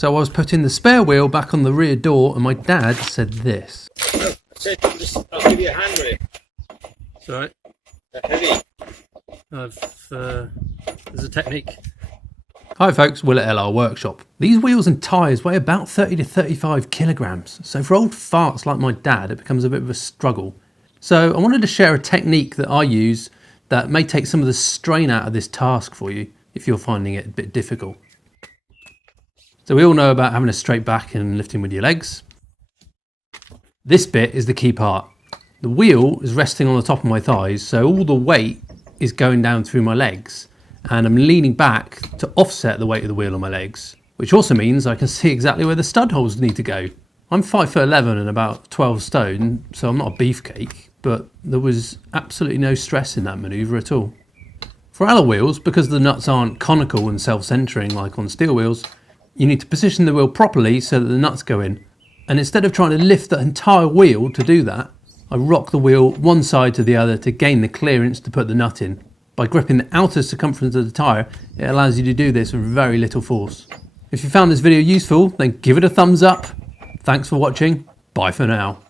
So I was putting the spare wheel back on the rear door and my dad said this. I said, I'll give you a hand with it. It's alright. They're heavy. There's a technique. Hi folks, Will at LR Workshop. These wheels and tyres weigh about 30 to 35 kilograms, so for old farts like my dad it becomes a bit of a struggle. So I wanted to share a technique that I use that may take some of the strain out of this task for you if you're finding it a bit difficult. So we all know about having a straight back and lifting with your legs. This bit is the key part. The wheel is resting on the top of my thighs, so all the weight is going down through my legs, and I'm leaning back to offset the weight of the wheel on my legs, which also means I can see exactly where the stud holes need to go. I'm 5'11" and about 12 stone, so I'm not a beefcake, but there was absolutely no stress in that manoeuvre at all. For alloy wheels, because the nuts aren't conical and self-centering like on steel wheels, you need to position the wheel properly so that the nuts go in. And instead of trying to lift the entire wheel to do that, I rock the wheel one side to the other to gain the clearance to put the nut in. By gripping the outer circumference of the tyre, it allows you to do this with very little force. If you found this video useful, then give it a thumbs up. Thanks for watching. Bye for now.